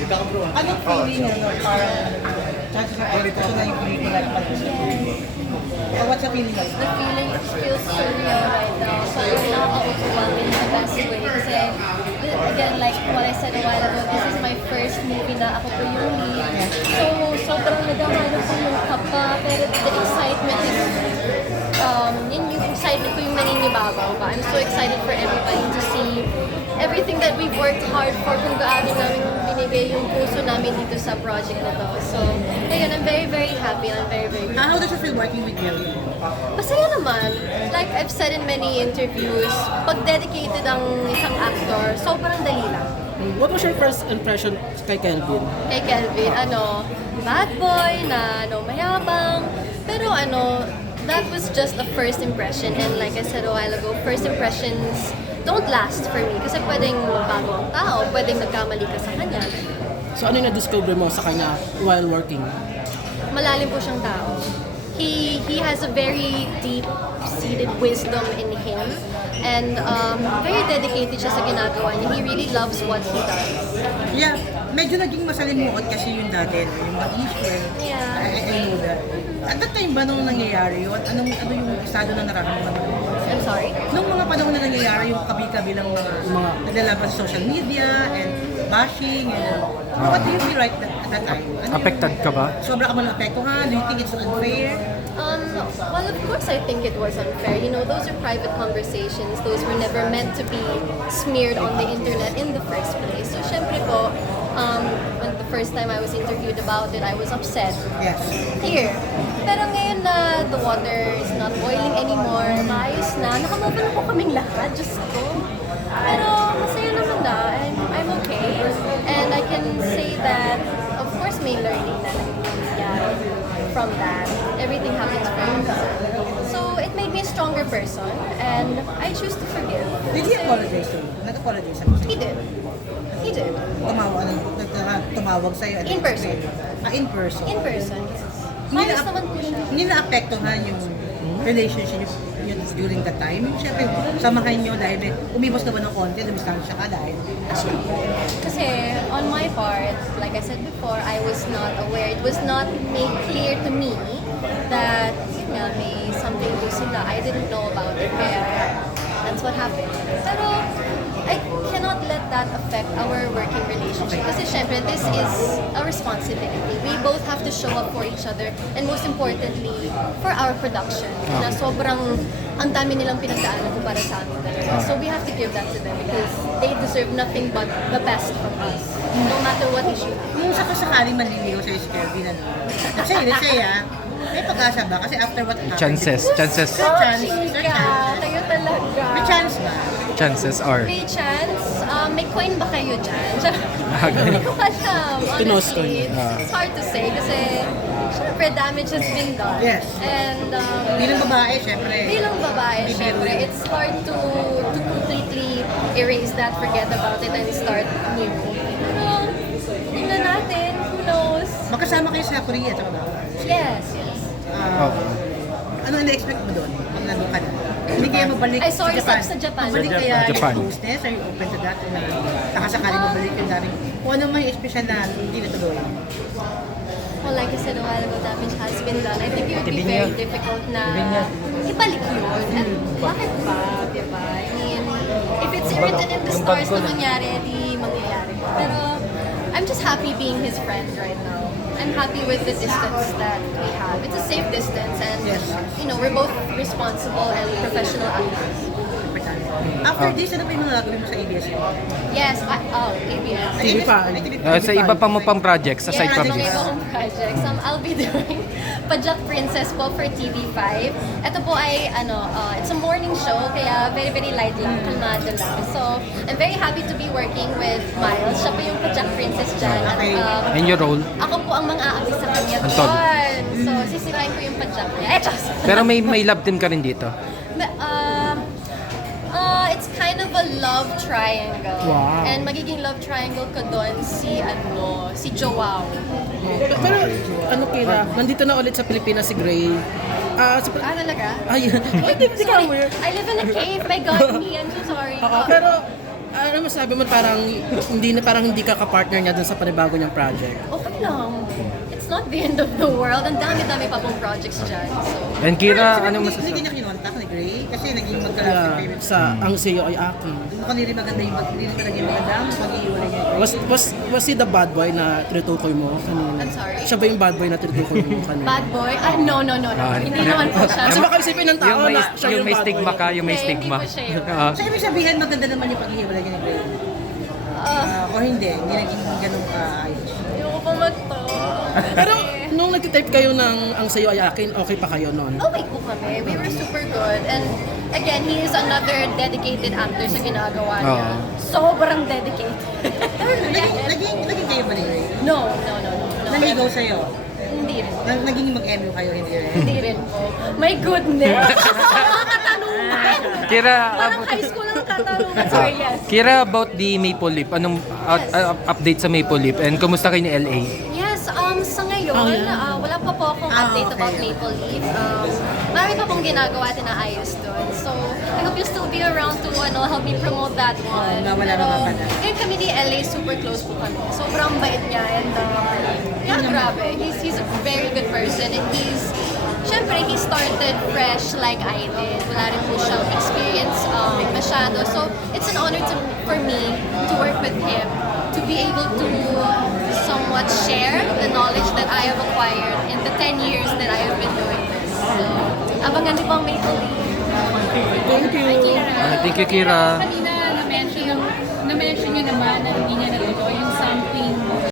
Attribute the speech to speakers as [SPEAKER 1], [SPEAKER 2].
[SPEAKER 1] Anong feeling ano, parang chances are ito na yung pelikula na pag-usap? What's the feeling like?
[SPEAKER 2] The feeling feels surreal right now. So it's nakaka-overwhelming in the best way. Kasi, again, like what I said a while ago, this is my first movie na ako po yung lead. So, sobrang naghamano po yung kapa, pero the excitement is, yung excitement ko yung nangingibabaw pa. I'm so excited for everybody to see everything that we've worked hard for, kung gaano namin binigay yung puso namin dito sa project na to. So, ayun, I'm very, very happy. I'm very, very happy.
[SPEAKER 1] How does it feel working with Gary?
[SPEAKER 2] Masaya naman. Like I've said in many interviews, pag dedicated ang isang actor, sobrang dali lang.
[SPEAKER 3] What was your first impression kay Kelvin?
[SPEAKER 2] Kay Kelvin, bad boy, na mayabang. Pero that was just a first impression. And like I said a while ago, first impressions don't last for me. Kasi pwedeng magbago ang tao, pwedeng nagkamali ka sa kanya.
[SPEAKER 3] So ano yung na-discover mo sa kanya while working?
[SPEAKER 2] Malalim po siyang tao. He has a very deep-seated wisdom in him, and very dedicated siya sa ginagawa niya. He really loves what he does.
[SPEAKER 1] Yeah, medyo naging masalimuot kasi yung dati, yung ma-issue.
[SPEAKER 2] Yeah.
[SPEAKER 1] I know that. At that time ba nung nangyayari yun? Ano yung estado na nararamdaman mo?
[SPEAKER 2] I'm sorry?
[SPEAKER 1] Nung mga panahon na nangyayari yung kabi-kabilang mga naglalaban sa social media and bashing and what do you feel right at that time?
[SPEAKER 4] Affected ka ba?
[SPEAKER 1] Sobra ka man naapektuhan? Do you think it's unfair?
[SPEAKER 2] Well, of course I think it was unfair. You know, those are private conversations. Those were never meant to be smeared on the internet in the first place. So, syempre po, when the first time I was interviewed about it, I was upset.
[SPEAKER 1] Yes.
[SPEAKER 2] Here. Pero ngayon na the water is not boiling anymore, maayos na, nakamove na po kaming lahat, Diyos ko. Pero masaya naman na, I'm okay. And I can say that, of course, may learning na nangyayari from that. Everything happens for a reason. So it made me a stronger person, and I choose to forgive.
[SPEAKER 1] Did he apologize to you? Nag-apologize ako sa'yo?
[SPEAKER 2] He did. He did.
[SPEAKER 1] Tumawag sa'yo?
[SPEAKER 2] In person.
[SPEAKER 1] In person?
[SPEAKER 2] In person. Maayos naman po siya.
[SPEAKER 1] Hindi na-apektuhan yung relationship yun during that time? Siyempre, samahan nyo dahil umibos naman ng konti, dumistansya ka dahil.
[SPEAKER 2] Kasi on my part, like I said before, I was not aware. It was not made clear to me that may something to sila. I didn't know about it. Kaya that's what happened. Pero I cannot let that affect our working relationship. Kasi syempre, this is a responsibility. We both have to show up for each other, and most importantly, for our production. Na sobrang ang dami nilang pinagdaanan para sa amin talaga. So we have to give that to them because they deserve nothing but the best from us. No matter what issue.
[SPEAKER 1] Kung sakasakaling manliligaw sa'yo si Kelvin, let's say, may pag-asa ba? Kasi after what happened,
[SPEAKER 4] Chances.
[SPEAKER 2] Kayo talaga.
[SPEAKER 1] May chance ba?
[SPEAKER 4] Chances are.
[SPEAKER 2] May chance? May coin ba kayo dyan? Hindi ko alam,
[SPEAKER 3] Pinos
[SPEAKER 2] honestly.
[SPEAKER 3] coin.
[SPEAKER 2] It's hard to say kasi syempre damage has been done.
[SPEAKER 1] Yes.
[SPEAKER 2] And
[SPEAKER 1] Bilang babae, syempre.
[SPEAKER 2] bilang babae, syempre, it's hard to completely erase that, forget about it, and start new. Pero, tingnan natin, who knows?
[SPEAKER 1] Magkasama kayo sa Korea, tama ba?
[SPEAKER 2] Yes.
[SPEAKER 1] Ano na-expect mo doon pag nandun ka na? Hindi kaya mabalik
[SPEAKER 2] I saw yourself sa Japan.
[SPEAKER 1] Mabalik kaya
[SPEAKER 4] Japan.
[SPEAKER 1] yung hostess? Are you open to that? Na nakasakaling mabalik yung dami? Kung ano may espesyal na hindi natuloy?
[SPEAKER 2] Well, like I said a while ago, damage has been done. I think it would be very difficult na ibalik yun. And bakit ba, di ba? I mean, if it's written in the stars na mangyari, di mangyayari. Pero, I'm just happy being his friend right now. I'm happy with the distance that we have. It's a safe distance, and we're both responsible and professional actors.
[SPEAKER 1] After this, ano pa yung mga gagawin mo sa ABS?
[SPEAKER 2] Yes, ABS.
[SPEAKER 3] TV pa.
[SPEAKER 4] Sa iba pa mo pang projects, sa side
[SPEAKER 2] Yes,
[SPEAKER 4] projects.
[SPEAKER 2] may ibang projects. I'll be doing Pajak Princess po for TV5. Ito po ay, it's a morning show, kaya very, very light lang, kalmado lang. So, I'm very happy to be working with Miles. Siya po yung Pajak Princess dyan. At,
[SPEAKER 4] And your role?
[SPEAKER 2] ako po ang mang-aabi sa kanya
[SPEAKER 4] Anton.
[SPEAKER 2] doon. So, sisirain ko yung Pajak niya.
[SPEAKER 4] Pero may love team ka rin dito.
[SPEAKER 2] It's kind of a love triangle.
[SPEAKER 3] Wow.
[SPEAKER 2] And magiging love triangle ko doon si Joao.
[SPEAKER 3] Pero ano Kira, nandito na ulit sa Pilipinas si Gray.
[SPEAKER 2] Talaga?
[SPEAKER 3] Ay, hindi ka
[SPEAKER 2] Sorry,
[SPEAKER 3] aware.
[SPEAKER 2] I live in a cave. My God, me, I'm so sorry.
[SPEAKER 3] Pero ano masabi mo parang hindi ka ka-partner niya dun sa panibago niyang project?
[SPEAKER 2] Okay lang. It's not the end of the world. Ang dami-dami pa pong projects dyan. So,
[SPEAKER 4] And Kira, ano
[SPEAKER 1] Hindi
[SPEAKER 4] masasabi?
[SPEAKER 1] niya kinontak ni Gray kasi naging magkalapit
[SPEAKER 3] Yeah,
[SPEAKER 1] kayo.
[SPEAKER 3] sa ang sa'yo ay akin.
[SPEAKER 1] Mukhang hindi maganda yung hindi pa naging maganda ang pag-iiwalay niya.
[SPEAKER 3] Was he the bad boy na tinutukoy mo kanina?
[SPEAKER 2] I'm sorry?
[SPEAKER 3] Siya ba yung bad boy na tinutukoy mo kanina?
[SPEAKER 2] bad boy? No. Hindi naman po siya.
[SPEAKER 3] Kasi baka isipin ng tao
[SPEAKER 4] Yung may,
[SPEAKER 3] na siya
[SPEAKER 4] yung may
[SPEAKER 3] bad
[SPEAKER 4] stigma
[SPEAKER 3] boy.
[SPEAKER 4] ka, yung may
[SPEAKER 2] Hindi,
[SPEAKER 4] stigma.
[SPEAKER 2] hindi po siya yun.
[SPEAKER 4] Oo.
[SPEAKER 1] So, ibig sabihin, maganda naman yung pag-iiwalay niya ni Gray. O hindi naging ganun kaayos.
[SPEAKER 2] Ayoko po mag-talk.
[SPEAKER 3] Pero nung nag-type kayo ng ang sa'yo ay akin, okay pa kayo noon?
[SPEAKER 2] Okay po kami. We were super good. And again, he is another dedicated actor sa ginagawa niya.
[SPEAKER 4] Oo.
[SPEAKER 2] Sobrang dedicated.
[SPEAKER 1] Naging kayo ba ni Gray?
[SPEAKER 2] No.
[SPEAKER 1] Naligaw sa'yo?
[SPEAKER 2] Hindi rin.
[SPEAKER 1] Naging mag-MU kayo, hindi rin?
[SPEAKER 2] Hindi rin po. My goodness! Mga katanungan!
[SPEAKER 4] Kira,
[SPEAKER 2] Parang high school lang katanungan. Sorry, yes.
[SPEAKER 4] Kira, about the Maple Leaf, anong update sa Maple Leaf and kumusta kayo ni LA?
[SPEAKER 2] Yes, sa ngayon, wala pa po akong update
[SPEAKER 1] okay.
[SPEAKER 2] about Maple Leaf. Marami pa pong ginagawa at inaayos doon. So, I hope you'll still be around to help me promote that one.
[SPEAKER 1] Wala
[SPEAKER 2] Pero,
[SPEAKER 1] naman pala.
[SPEAKER 2] ngayon kami ni LA, super close po kami. Sobrang bait niya and yeah, grabe. He's a very good person and syempre, he started fresh like I did. Wala rin po siyang experience masyado. So, it's an honor for me to work with him, to be able to somewhat share the knowledge that I have acquired in the 10 years that I have been doing this. So, abangan niyo pang Maple Leaf.
[SPEAKER 3] Thank you.
[SPEAKER 4] Thank you, Kira.
[SPEAKER 5] Kanina na-mention nyo naman na hindi niya natuloy yung something